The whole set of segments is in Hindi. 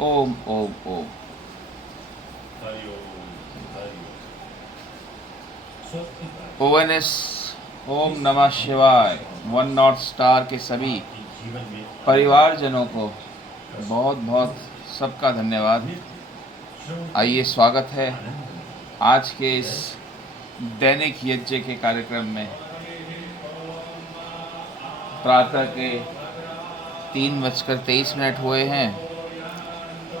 ओम ओम ओम। ओएनएस ओम नमः शिवाय वन नॉर्थ स्टार के सभी परिवारजनों को बहुत बहुत सबका धन्यवाद। आइए, स्वागत है आज के इस दैनिक यज्ञ के कार्यक्रम में। प्रातः के 3:23 हुए हैं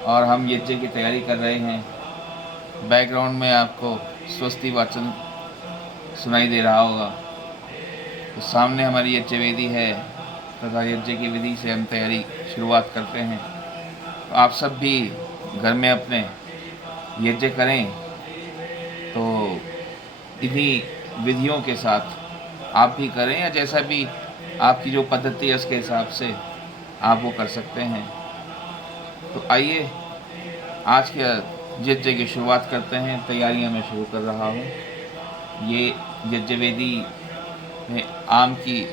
और हम यज्ञ की तैयारी कर रहे हैं। बैकग्राउंड में आपको स्वस्ति वाचन सुनाई दे रहा होगा। तो सामने हमारी यज्ञ वेदी है तथा यज्ञ की विधि से हम तैयारी शुरुआत करते हैं। तो आप सब भी घर में अपने यज्ञ करें तो इन्हीं विधियों के साथ आप भी करें, या जैसा भी आपकी जो पद्धति है उसके हिसाब से आप वो कर सकते हैं। तो आइए आज के यज्ञ की शुरुआत करते हैं। तैयारियां मैं शुरू कर रहा हूँ। ये यज्ञ वेदी में आम की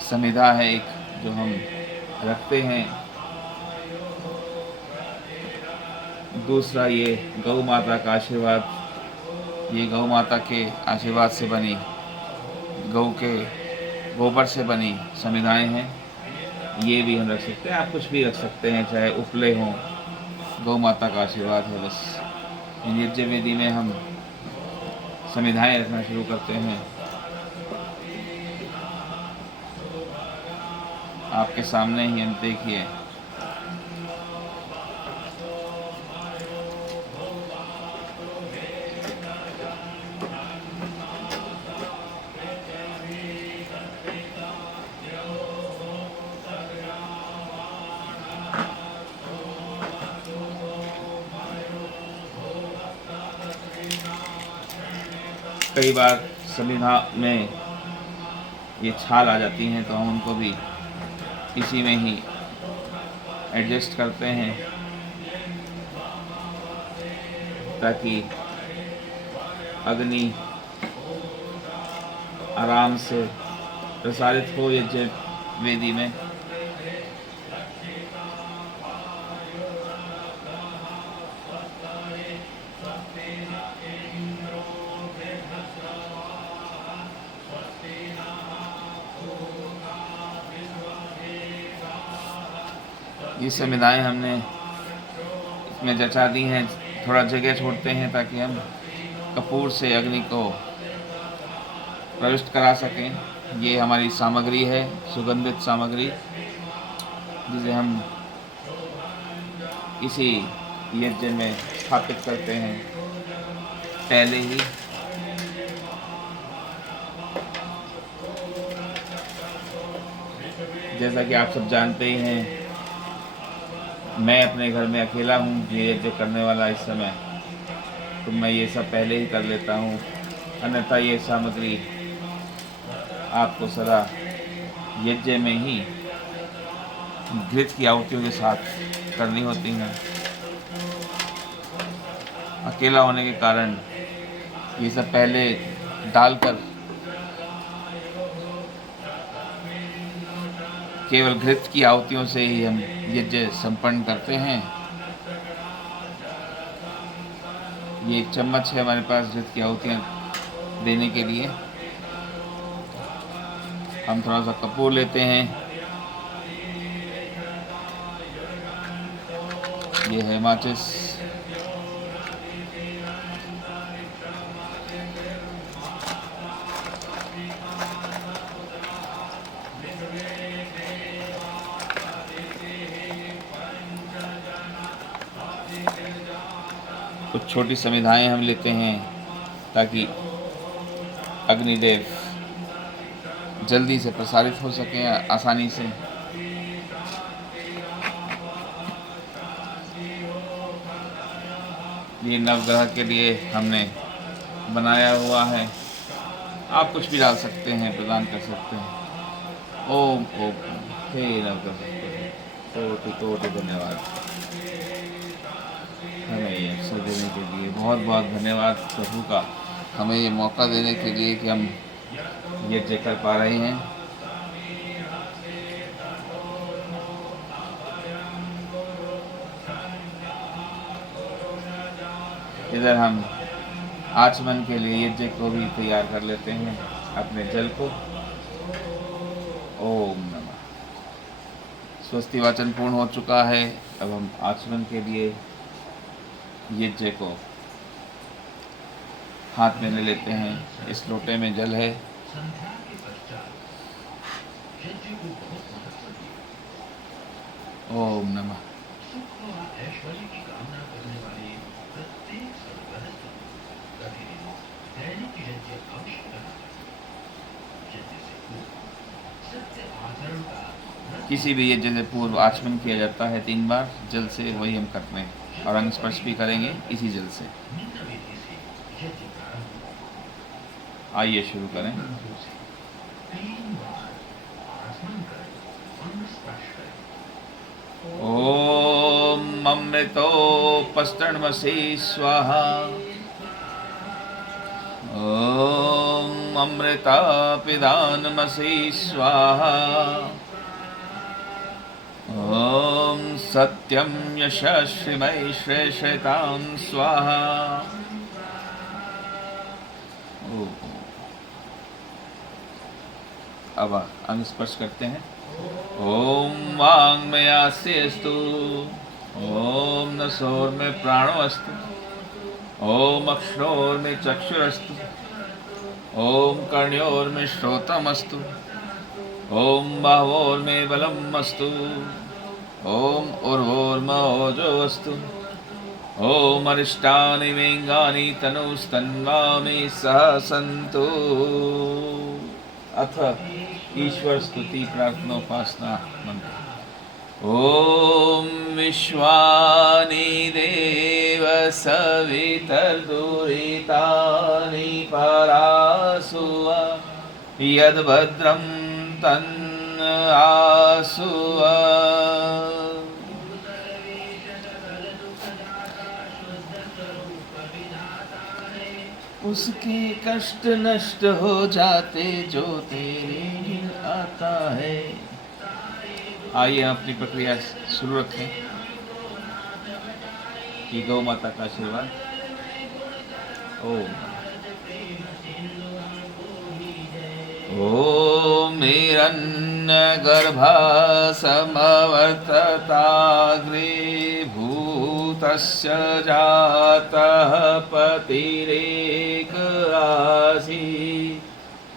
समिधा है एक, जो हम रखते हैं। दूसरा, ये गौ माता का आशीर्वाद, ये गौ माता के आशीर्वाद से बनी, गौ के गोबर से बनी समिधाएँ हैं। ये भी हम रख सकते हैं। आप कुछ भी रख सकते हैं, चाहे उपले हों। गौ माता का आशीर्वाद है बस। यज्ञ वेदी में हम समिधाएँ रखना शुरू करते हैं। आपके सामने ही हम देखिए। कई बार समिधा में ये छाल आ जाती हैं तो हम उनको भी इसी में ही एडजस्ट करते हैं ताकि अग्नि आराम से प्रसारित हो यज्ञ वेदी में। ये समिधाएँ हमने इसमें जचा दी हैं। थोड़ा जगह छोड़ते हैं ताकि हम कपूर से अग्नि को प्रविष्ट करा सकें। ये हमारी सामग्री है, सुगंधित सामग्री, जिसे हम इसी यज्ञ में स्थापित करते हैं पहले ही। जैसा कि आप सब जानते ही हैं, मैं अपने घर में अकेला हूँ ये यज्ञ करने वाला इस समय, तो मैं ये सब पहले ही कर लेता हूँ। अन्यथा ये सामग्री आपको सदा यज्ञ में ही घृत की आहुतियों के साथ करनी होती हैं। अकेला होने के कारण ये सब पहले डालकर केवल घृत की आहुतियों से ही हम यज्ञ संपन्न करते हैं। ये एक चम्मच है हमारे पास घृत की आहुतियाँ देने के लिए। हम थोड़ा सा कपूर लेते हैं। ये है माचिस। कुछ छोटी समिधाएँ हम लेते हैं ताकि अग्निदेव जल्दी से प्रसारित हो सकें आसानी से। ये नवग्रह के लिए हमने बनाया हुआ है। आप कुछ भी डाल सकते हैं, प्रदान कर सकते हैं। ओम ओम हे नवग्रह कोटि कोटि धन्यवाद। हमें ये अवसर देने के लिए बहुत बहुत धन्यवाद प्रभु का, हमें ये मौका देने के लिए कि हम यज्ञ कर पा रहे हैं। इधर हम आचमन के लिए यज्ञ को भी तैयार कर लेते हैं, अपने जल को। ओम नमः। स्वस्ति वाचन पूर्ण हो चुका है। अब हम आचमन के लिए यज्ञ को हाथ में ले लेते हैं। इस लोटे में जल है। ओम नमः। किसी भी यज्ञ से पूर्व आचमन किया जाता है 3 बार जल से, वही हम करते हैं और अंग स्पर्श भी करेंगे इसी जल से। आइए शुरू करें। ओम अमृतोपस्तरणमसि स्वाहा। ओम अमृतापिदानमसि स्वाहा। ओम सत्यं यशस्विमय श्रेष्ठतां स्वाहा। अब अंग स्पर्श करते हैं। ओम वाङ्मयास्यस्तु। ओम नसोर्मे प्राणोऽस्तु। ओम अक्षरोर्मे चक्षुरस्तु। ओम कर्ण्योर्मे श्रोत्रमस्तु। ओम बाहोर्मे बलम् अस्तु। ओम उर्वोर्मे ओजोऽस्तु। ओम अरिष्टानि वेङ्गानि तनुस्तन्वामे सह सन्तु। अथ ईश्वर स्तुति प्रार्थना उपासना मंत्र। ओम विश्वानि देव सवितर्दुरितानि परासुव यद्भद्रं तन्न आसुव। उसके कष्ट नष्ट हो जाते जो तेरे गिन आता है। आइए अपनी प्रक्रिया शुरू रखें कि गौ माता का आशीर्वाद। ओम हिरण्यगर्भा समवर्तताग्रे भूतस्य जातः पतिरेक आसीत्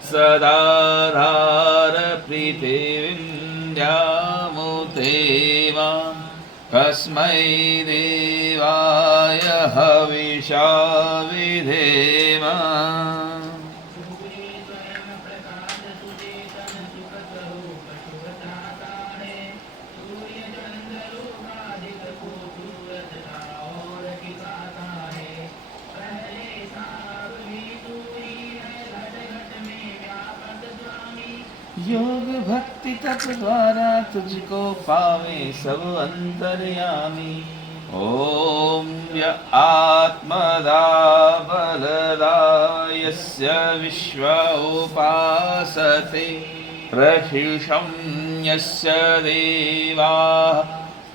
सदाधार पृथिवीन्द्यामुते मां कस्मै देवाय हविषा विधेम। योग भक्ति तप द्वारा तुझको पावे सब अंतर्यामी। ओम य आत्मदा बलदा यस्य विश्व उपासते प्रशिषं यस्य देवाः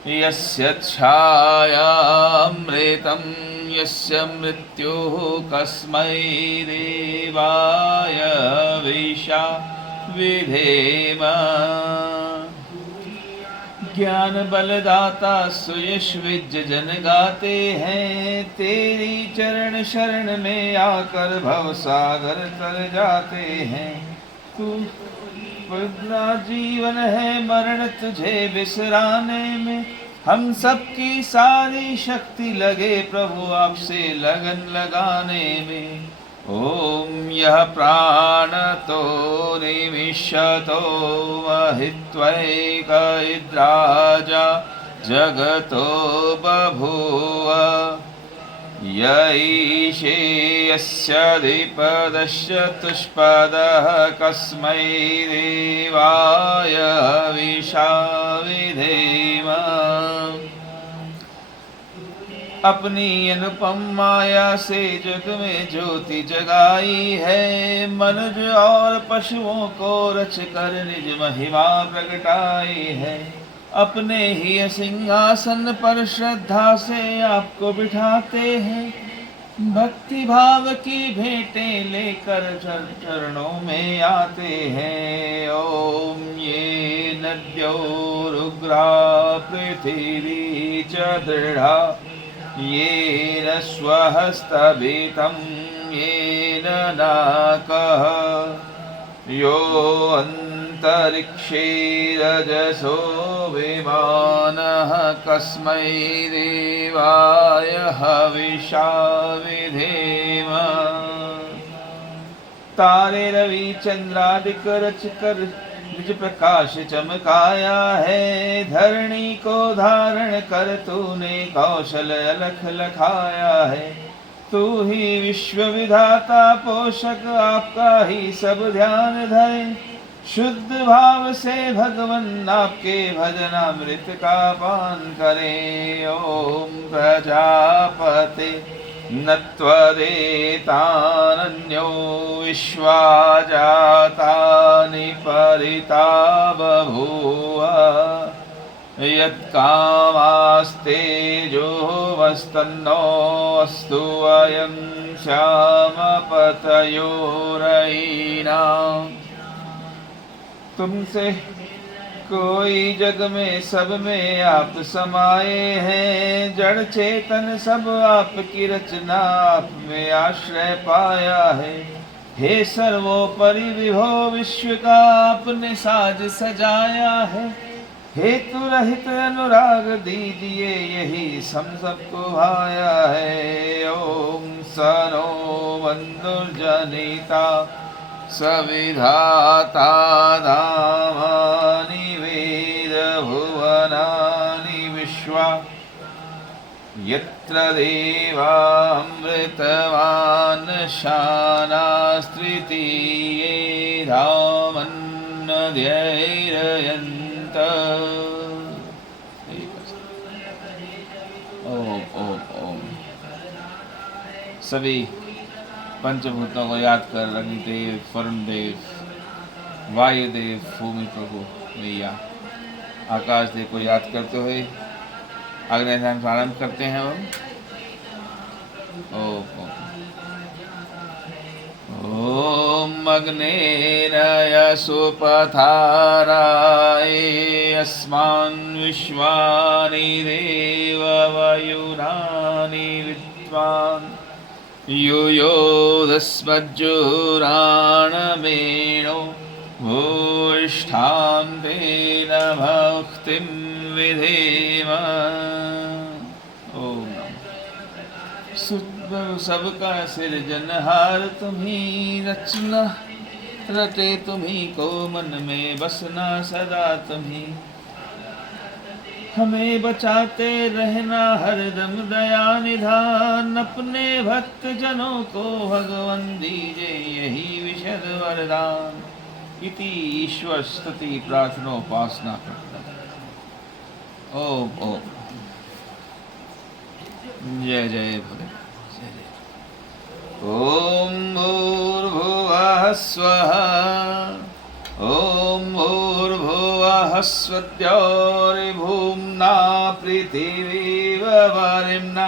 यस्य छायामृतं यस्य मृत्युः कस्मै देवाय विशा विधेम। ज्ञान बलदाता सुयश विद्य जन गाते हैं तेरी चरण शरण में आकर भव सागर तर जाते हैं। तू अपना जीवन है मरण तुझे बिसराने में। हम सबकी सारी शक्ति लगे प्रभु आपसे लगन लगाने में। ओम यह प्राण तो निमिषतो महित्वैक इद्राजा जगतो बभूव। यैषे यस्य द्विपदस्य तुष्पदः कस्मै देवाय हविषा विधेम। अपनी अनुपम माया से जग में ज्योति जगाई है। मनुज और पशुओं को रच कर निज महिमा प्रगटाई है। अपने ही सिंहासन पर श्रद्धा से आपको बिठाते हैं। भक्ति भाव की भेंटें लेकर चरणों में आते हैं। ओम ये नद्योरुग्रा पृथिवी च दृढ़ा येन स्वहस्तभितं येन नाकः यो अंतरिक्षे रजसो विमानः कस्मै देवाय हविषा विधेम। तारे रवि चंद्रादिक रच कर निज प्रकाश चमकाया है। धरणी को धारण कर तूने कौशल अलख लखाया है। तू ही विश्व विधाता पोषक आपका ही सब ध्यान धरे। शुद्ध भाव से भगवन आपके भजनामृत का पान करे। ओम प्रजापते नत्वदेतानन्यो विश्वा जातानि परिता बभूव यत्कामास्तेजो वस्तन्नो अस्तु वयं श्यामपतयोरयिनाम्। तुमसे कोई जग में सब में आप समाये हैं। जड़ चेतन सब आपकी रचना, आप में आश्रय पाया है। हे सर्वोपरि विभो विश्व का आपने साज सजाया है। हेतु रहित अनुराग दीजिए यही हम सबको भाया है। ओम सनो बंधुर्जनिता सविधाता धामानि वेद भुवनानि विश्वा यत्र देवामृतवान् शानास्त्रितीये धामन्नद्यैरयन्त। ओम ओम ओम। सभी पंचभूतों को याद कर अग्निदेव, वरुण देव, वायुदेव, भूमि प्रभु मैया, आकाश देव को याद करते हुए अग्नि ध्यान प्रारंभ करते हैं हम। ओम अग्नेरय सुपथाराय अस्मान् विश्वानि देव वयुनानि विद्वान् यूयोधस्मज्जुराणमेणो भूष्ठां तेन भक्तिं विधेम। ओम सबका सृजनहार तुम्ही, रचना रटे तुम्ही को, मन में बसना सदा तुम्ही। हमें बचाते रहना हरदम दया निधान। अपने भक्त जनों को भगवन दीजे यही विशद वरदान। इति ईश्वर स्तुति प्रार्थना उपासना करता। ओम ओम जय जय भोले। ओम भूर्भुवः स्वः ओम भूर्भुवः स्वद्योर्भुम्ना पृथिवीवरिम्ना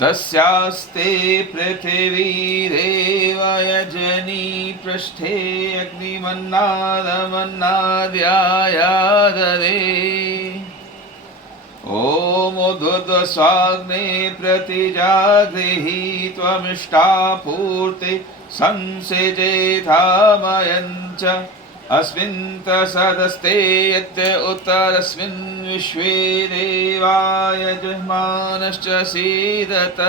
तस्यास्ते पृथिवीरेव यजनी पृष्ठे अग्निमन्नादमन्नाद्यायादरे। ओम उद्वस्वाग्ने प्रतिजागृहि त्वमिष्टापूर्ते संसेजेथामयञ्च अस्मिन् तसदस्ते यत् उत्तरस्मिन् विश्वे देवा यजमानश्च सीदत।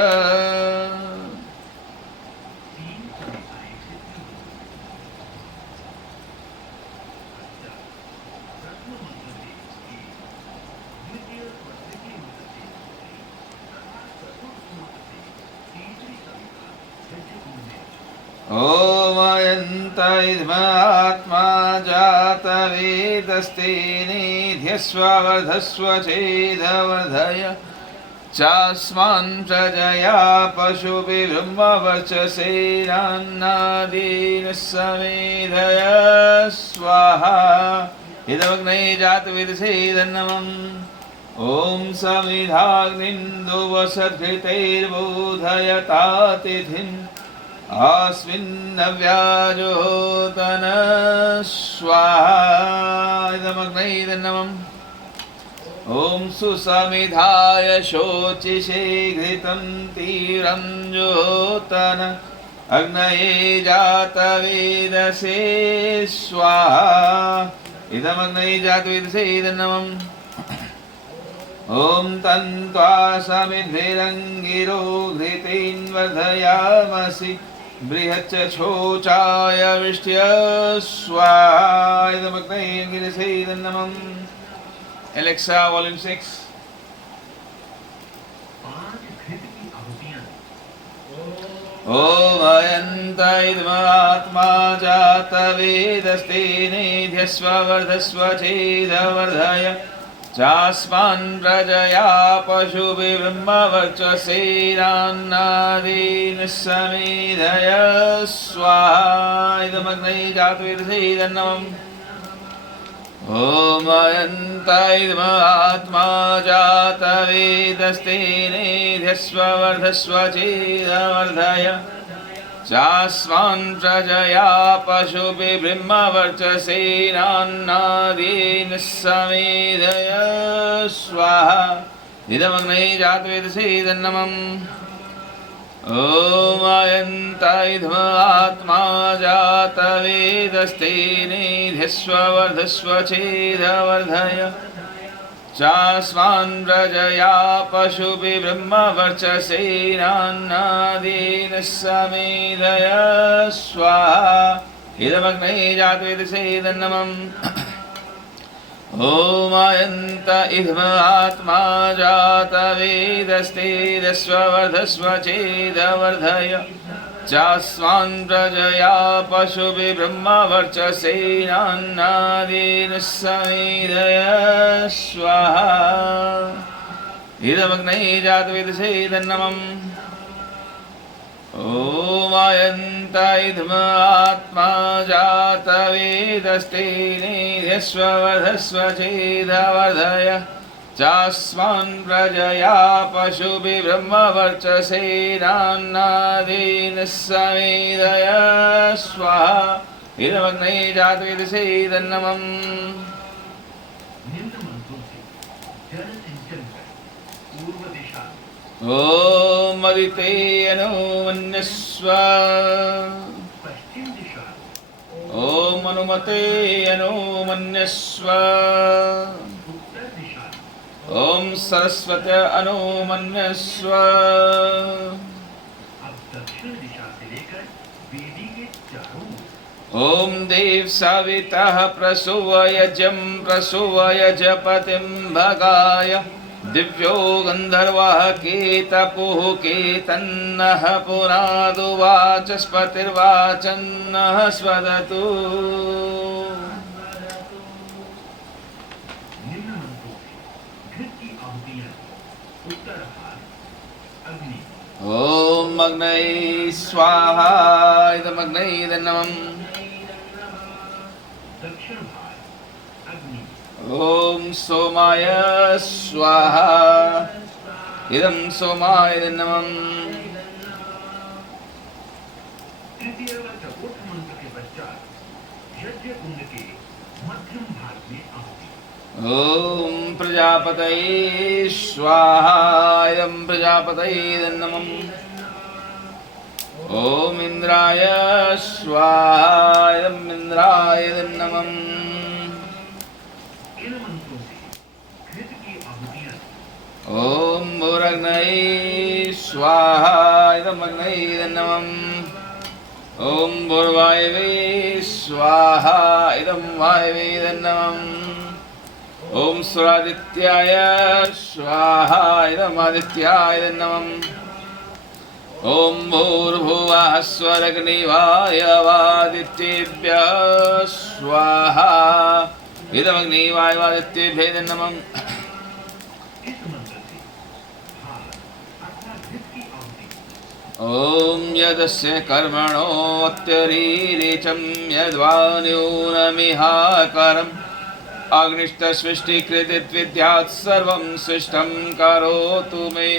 ओम अयन्त इद्मात्मा जातवेदस्तेनेध्यस्व वर्धस्व चेदवर्धय चास्मान् प्रजया पशुभिर्ब्रह्मवर्चसेनान्नादीन समेधय स्वाहा। इदमग्ने जातवेदसेदन्नमम् ॐ समिधाग्निन्दुवसद्घृतैर्बोधयतातिथिम् अस्मिन्नव्याजोतन स्वाहा इदमग्नैर्नमम् ॐ सुसमिधाय शोचिषे घृतं तीव्रं जोतन अग्नये जातवेदसे स्वाहा इदमग्नये जातवेदसे इदन्नमम् ॐ तन्त्वा समिद्भिरङ्गिरो घृतेन्वर्धयामसि बृहच्चोचाय वृष्ट्य स्वाहा इदमग्नये गिरिसे इदन्नमम् Alexa volume 6 ॐ अयन्त इदमात्मा जातवेदस्तेनेध्यस्व वर्धस्व चेदवर्धय चास्मान् प्रजया पशुभिः ब्रह्मवर्चसेनान्नादीन् समेधय स्वाहा इदमग्नये जातवेदसे इदन्नमम् ॐ अयन्त इदमात्मा जातवेदस्तेनेध्यस्व वर्धस्व चेदवर्धय चास्मान् प्रजया पशुभिः ब्रह्मवर्चसेनान्नादीन् समेधय स्वाहा इदमग्नये जातवेदसे इदन्नमम् ॐ अयन्त इदमात्मा जातवेदस्तेनेध्यस्व वर्धस्व चेदवर्धय चास्मान् प्रजया पशुभिः ब्रह्मवर्चसेनान्नादीन् समेधय स्वाहा इदमग्नये जातवेदसे इदन्नमम् ॐ अयन्त इदमात्मा जातवेदस्तेजस्व वर्धस्व चेदवर्धय चास्मान् प्रजया पशुभिः ब्रह्मवर्चसेनान्नादीन् समेधय स्वाहा इदमग्नये जातवेदसे इदन्नमम् ॐ अयन्त इदमात्मा जातवेदस्तेनेध्यस्व वर्धस्व चेदवर्धय चास्मान् प्रजया पशुभिः ब्रह्मवर्चसेनान्नादीन् समेधय स्वाहा इदमग्नये जातवेदसे इदन्नमम् ॐ मदिते अनुमन्यस्व ॐ अनुमते अनुमन्यस्व ॐ सरस्वती अनुमन्यस्व ॐ देव सवितः प्रसूवयजं प्रसूवयजपतिं भगाय दिव्यो गन्धर्वः केतपुः केतन्नः पुरादुवाचस्पतिर्वाचन्नः स्वदतु ॐ अग्नये स्वाहा इदमग्नये इदन्नमम् ॐ सोमाय स्वाहा इदं सोमाय इदन्नमम् ॐ प्रजापतये स्वाहा इदं प्रजापतये इदन्नमम् ॐ इन्द्राय स्वाहा इदं इन्द्राय इदन्नमम् ॐ भूरग्नये स्वाहा इदं अग्नये इदन्नमम् ॐ भूर्वायवे स्वाहा इदं वायवे इदन्नमम् ॐ सुरादित्याय स्वाहा इदम् आदित्याय इदन्नमम् ॐ भूर्भुवः स्वरग्निवायवादित्येभ्यः स्वाहा इदमग्निवायवादित्येभ्यः इदन्नमम् ॐ यदस्य कर्मणो अत्यरीरिचं यद्वा न्यूनमिहाकरं अग्निष्ठ सृष्टिकृतिद्विद्यात् सर्वं सृष्टं करोतु मे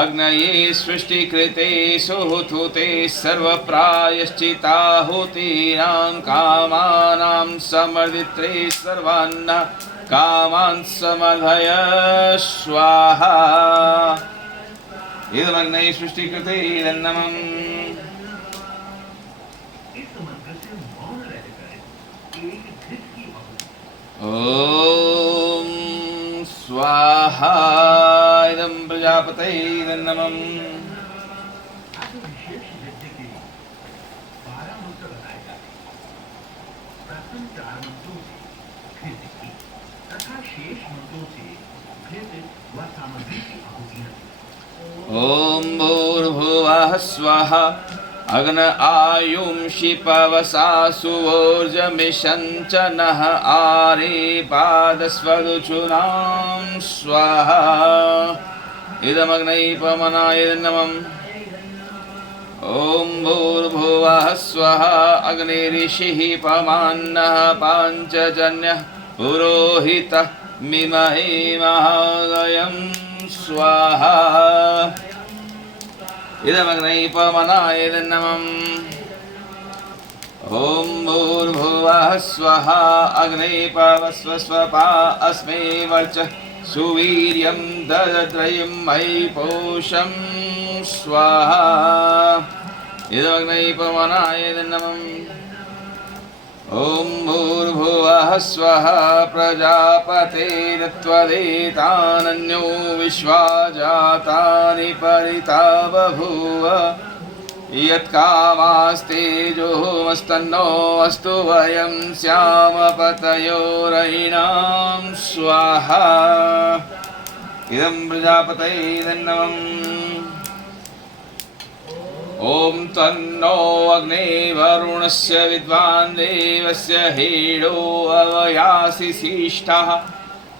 अग्नये सृष्टिकृते सुहुते सर्वप्रायश्चिताहुतीनां कामानां समर्दित्रे सर्वान् कामान् समर्धय स्वाहा इदमग्नये सृष्टिकृते नमः ओम स्वाहा इदं प्रजापतये नमः ओम भूर्भुवः स्वः अग्न आयुंषि पवसा सुवोर्जमिषञ्च नः आरे पादस्वदुचूनां स्वाहा इदमग्नये पवनाय नमः ॐ भूर्भुवः स्वः अग्निरिषिः पवमान्नः पाञ्चजन्यः पुरोहितः मिमहे महादयं स्वाहा इदमग्नये पवनाय नमः ॐ भूर्भुवः स्वः अग्ने पवस्व स्वपा अस्मै वर्चः सुवीर्यं ददत्रयं मयि पोषं स्वाहा इदमग्नये पवनाय नमः ॐ भूर्भुवः स्वः प्रजापतेरत्वदेतानन्यो विश्वा जातानि परिता बभूव यत्कामास्तेजोमस्तन्नो अस्तु वयं स्याम पतयोरयिणां स्वाहा इदं प्रजापतये नमः ॐ तन्नो अग्ने वरुणस्य विद्वान् देवस्य हेडो अवयासि सीष्टः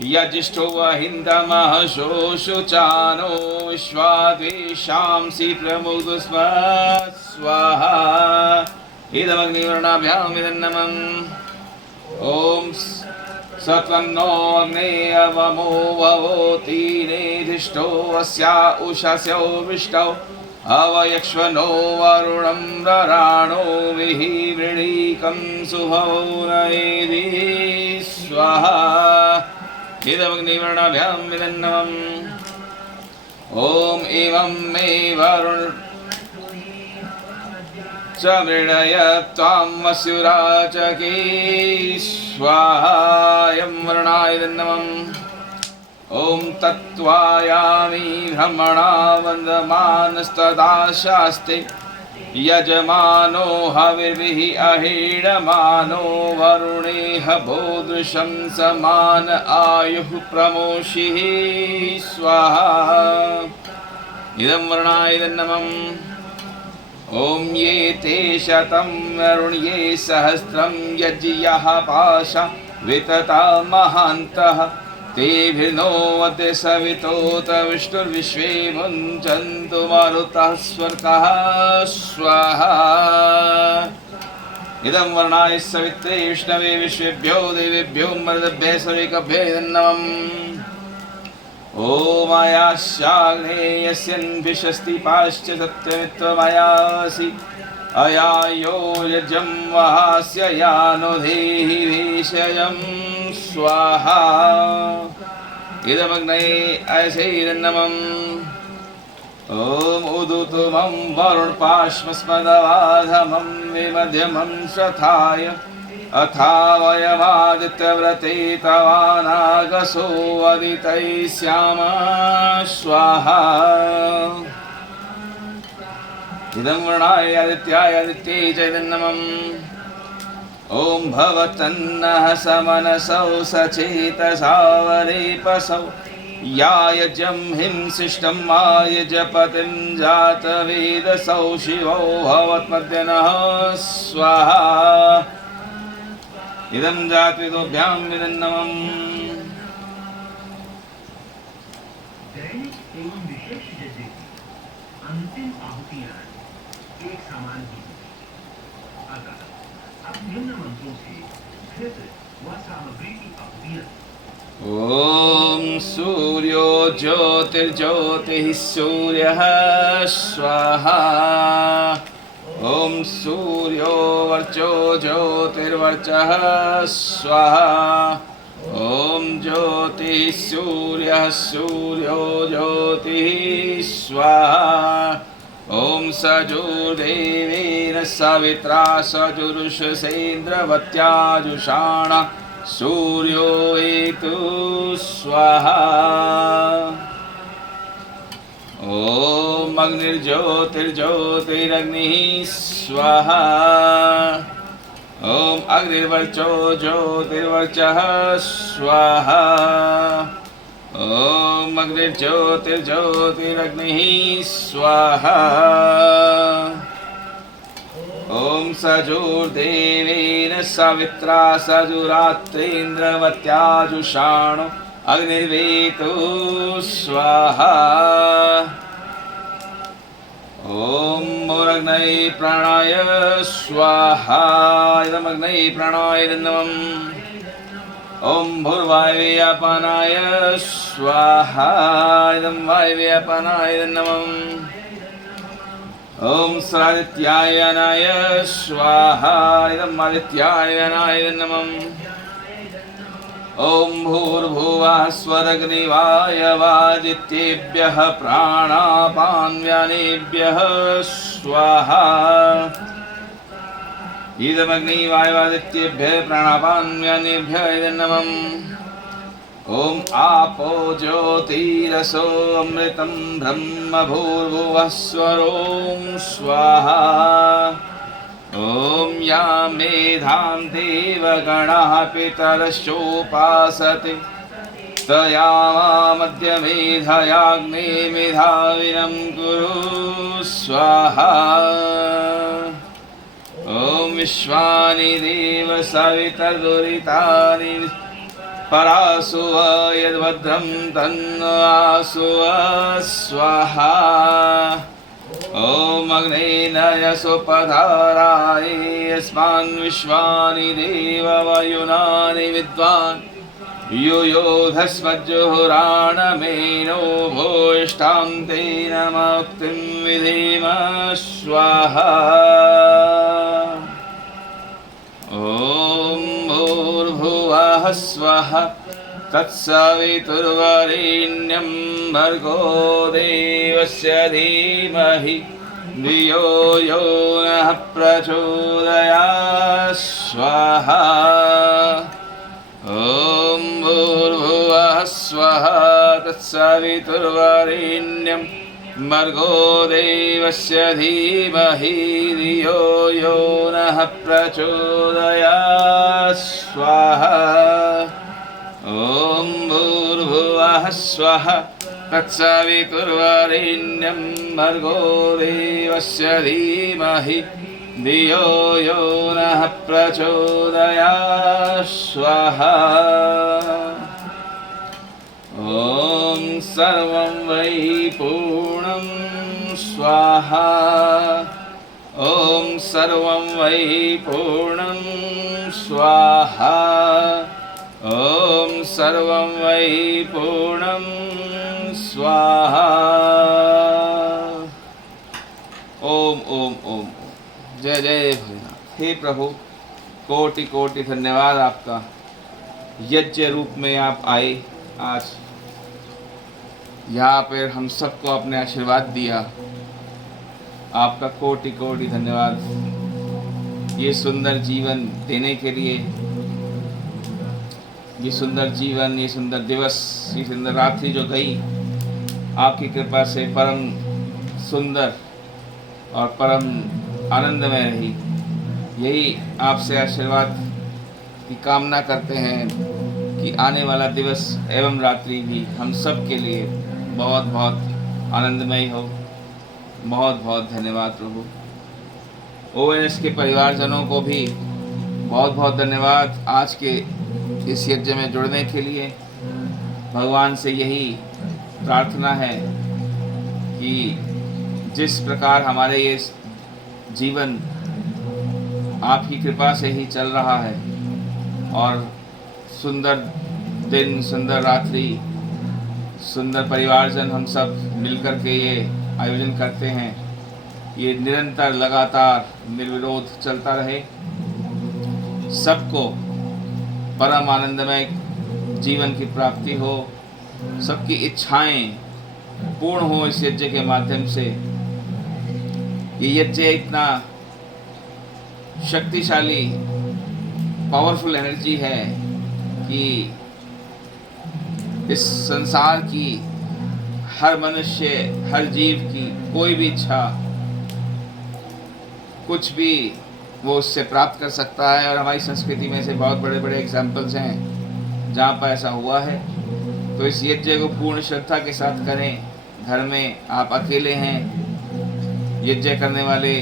यजिष्ठो वहिन्दमः शोषुचानो विश्वाद्वेषांसि प्रमुदु स्म स्वाहा इदमग्निवर्णाभ्यां नमः ॐ सत्वन्नो अग्ने अवमो ववोति नेधिष्ठो अस्या उषस्यो विष्टौ अवयक्ष्वनो वरुणं रराणो विहिवृणीकं सुहौरयेदि स्वाहा इदमग्निवर्णाभ्यां नमः ॐ एवं मे वरुण च मृडय त्वां वस्युराचके स्वाहा यं वर्णाय नमः ॐ तत्त्वायामि भ्रमणा वन्दमानस्तदा शास्ते यजमानो हविर्भिः अहीडमानो वरुणेह भोदृशं समान आयुः प्रमोषिः स्वाहा इदं वर्णाय नमः ॐ ये ते शतं वरुण्ये सहस्रं यज्ञः पाशा वितता महान्तः तेभिर्नो अद्य सवितोत विष्णुर्विश्वे मुञ्चन्तु मारुतः स्वर्गः स्वाहा इदं वर्णाय सवित्रे विष्णवे विश्वेभ्यो देवेभ्यो मरुद्भ्यः सर्वेभ्यः नमः ॐ आयास्याग्ने यस्यन्भिषस्ति पाश्च सत्यमित्वमयासि अयायो यज्ञं वहास्य यानो धेहि भेषजं स्वाहा इदमग्नये अयसे नमः ॐ उदुतुमं वरुणपाश्मस्मदवाधमं विमध्यमं शथाय अथा वयमादित्यव्रते तवानागसो अदितैः स्याम स्वाहा इदं वर्णाय आदित्याय आदित्ये च नमः ॐ भवतन्नः समनसौ सचेतसा वरेपसौ यायजं हिंसिष्टं मायजपतिं जातवेदसौ शिवो भवत्मद्यनः स्वाहा इदं जातवेदोभ्यां नमः अंतिम आहुतियां एक समान ही अतः अब निम्न मंत्रों से स्थित व सामग्री की अवधियत ओम सूर्यो ज्योतिर्ज्योतिः सूर्यः स्वाहा। ओम सूर्यो वर्चो ज्योतिर्वर्चः स्वाहा। ओम ज्योतिः सूर्यः सूर्यो ज्योतिः स्वाहा। ओम सजुर्देवेन सवित्रा सजुरुषसेन्द्रवत्याजुषाण सूर्यो एतु स्वाहा। ओम अग्निर्ज्योतिर्ज्योतिरग्निः स्वाहा। ओम अग्निर्वर्चो ज्योतिर्वर्चः स्वाहा। ओम अग्निर्ज्योतिर्ज्योतिरग्निः स्वाहा। ओम सजुर्देवेन सवित्रा सजुरात्रेन्द्रवत्याजुषाणो अग्निर्वेतो स्वाहा। ओम मूर्धन्ये प्राणाय स्वाहा। इदमग्नये प्राणाय नमः। ओम भूर्वायुव्यापानाय स्वाहा। इदं वायुव्यापानाय नमः। ओम सादित्यायनाय स्वाहा। इदं आदित्यायनाय नमः। ओम भूर्भुवः स्वरग्निवायवादित्येभ्यः प्राणापान्व्यानेभ्यः स्वाहा। इदमग्निवायवादित्येभ्यः प्राणापान्व्यानेभ्यः नमः। ओम आपो ज्योतिरसो अमृतं ब्रह्म भूर्भुवः स्वरों स्वाहा। ओम या मेधां देवगणः पितरश्चोपासते तया मध्यमेधयाग्ने मेधाविनं कुरु स्वाहा। ओम विश्वानि देव सवितर्दुरितानि परासुव यद्भद्रं तन्नो आसुव स्वाहा। ओम अग्नेन यशोपधाराय यस्मान् विश्वानि देव वयुनानि विद्वान् युयोधस्मज्जुहुराणमेनो भूयिष्ठां तेन मुक्तिं विधेम स्वाहा। ओम भूर्भुवः स्वः तत्सवितुर्वरेण्यं भर्गो देवस्य धीमहि धियो यो नः प्रचोदयात् स्वाहा। ओम भूर्भुवः स्वः तत्सवितुर्वरेण्यं भर्गो देवस्य धीमहि धियो यो नः प्रचोदयात् स्वाहा। ओम भूर्भुवः स्वः तत्सवितुर्वरेण्यं भर्गो देवस्य धीमहि धियो यो नः प्रचोदयात् स्वाहा। ओम सर्वं वै पूर्णं स्वाहा। ओम सर्वं वै पूर्णं स्वाहा। ओम सर्वं वै पूर्णं स्वाहा। ओम ओम ओम जय जय भोलेनाथ। हे प्रभु कोटि कोटि धन्यवाद आपका। यज्ञ रूप में आप आए, आज यहाँ पर हम सबको अपने आशीर्वाद दिया। आपका कोटि कोटि धन्यवाद ये सुंदर जीवन देने के लिए। ये सुंदर जीवन, ये सुंदर दिवस, ये सुंदर रात्रि जो गई आपकी कृपा से परम सुंदर और परम आनंदमय रही। यही आपसे आशीर्वाद की कामना करते हैं कि आने वाला दिवस एवं रात्रि भी हम सब के लिए बहुत बहुत आनंदमय हो। बहुत बहुत धन्यवाद प्रभु। ONS के परिवारजनों को भी बहुत बहुत धन्यवाद आज के इस यज्ञ में जुड़ने के लिए। भगवान से यही प्रार्थना है कि जिस प्रकार हमारे ये जीवन आप ही कृपा से ही चल रहा है, और सुंदर दिन, सुंदर रात्रि, सुंदर परिवारजन हम सब मिलकर के ये आयोजन करते हैं। ये निरंतर लगातार निर्विरोध चलता रहे। सबको परम आनंदमय जीवन की प्राप्ति हो, सबकी इच्छाएं पूर्ण हो इस यज्ञ के माध्यम से। ये यज्ञ इतना शक्तिशाली पावरफुल एनर्जी है कि इस संसार की हर मनुष्य, हर जीव की कोई भी इच्छा, कुछ भी वो उससे प्राप्त कर सकता है। और हमारी संस्कृति में से बहुत बड़े बड़े एग्जाम्पल्स हैं जहाँ पर ऐसा हुआ है। तो इस यज्ञ को पूर्ण श्रद्धा के साथ करें। घर में आप अकेले हैं यज्ञ करने वाले,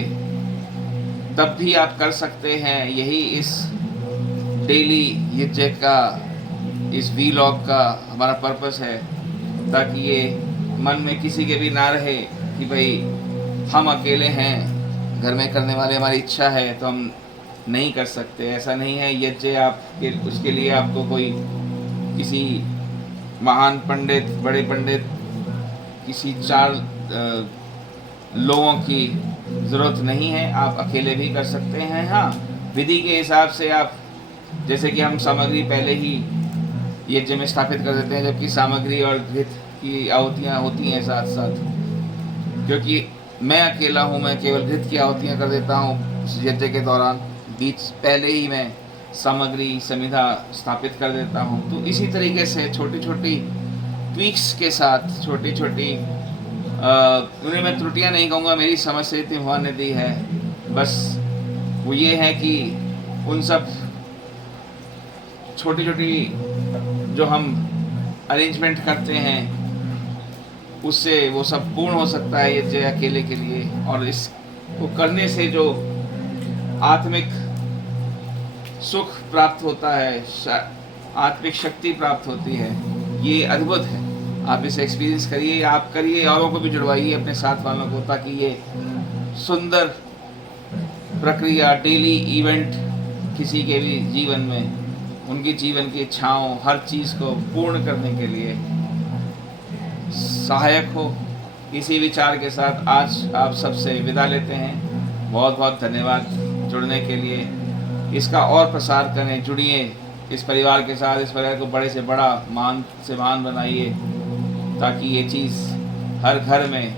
तब भी आप कर सकते हैं। यही इस डेली यज्ञ का, इस वीलॉग का हमारा पर्पस है, ताकि ये मन में किसी के भी ना रहे कि भाई हम अकेले हैं, घर में करने वाले हमारी इच्छा है तो हम नहीं कर सकते। ऐसा नहीं है। यज्ञ आपके, उसके लिए आपको कोई किसी महान पंडित, बड़े पंडित, किसी 4 लोगों की ज़रूरत नहीं है। आप अकेले भी कर सकते हैं। हाँ, विधि के हिसाब से आप, जैसे कि हम सामग्री पहले ही यज्ञ में स्थापित कर देते हैं, जबकि सामग्री और घृत की आहुतियाँ होती हैं साथ साथ। क्योंकि मैं अकेला हूँ, मैं केवल घृत की आहुतियाँ कर देता हूँ उस यज्ञ के दौरान। बीच पहले ही मैं सामग्री समिधा स्थापित कर देता हूँ। तो इसी तरीके से छोटी छोटी ट्वीक्स के साथ, छोटी छोटी उन्हें मैं त्रुटियाँ नहीं कहूँगा, मेरी समझ से इतनी भगवान ने दी है। बस वो ये है कि उन सब छोटी छोटी जो हम अरेंजमेंट करते हैं, उससे वो सब पूर्ण हो सकता है यज्ञ अकेले के लिए। और इसको करने से जो आत्मिक सुख प्राप्त होता है, आत्मिक शक्ति प्राप्त होती है, ये अद्भुत है। आप इसे एक्सपीरियंस करिए, आप करिए, औरों को भी जुड़वाइए अपने साथ वालों को, ताकि ये सुंदर प्रक्रिया, डेली इवेंट किसी के भी जीवन में, उनकी जीवन की इच्छाओं, हर चीज़ को पूर्ण करने के लिए सहायक हो। इसी विचार के साथ आज आप सबसे विदा लेते हैं। बहुत बहुत धन्यवाद जुड़ने के लिए। इसका और प्रसार करें, जुड़िए इस परिवार के साथ। इस परिवार को बड़े से बड़ा, महान से महान बनाइए, ताकि ये चीज़ हर घर में,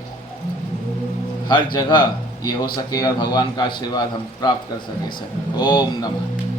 हर जगह ये हो सके और भगवान का आशीर्वाद हम प्राप्त कर सकें। ओम नमः।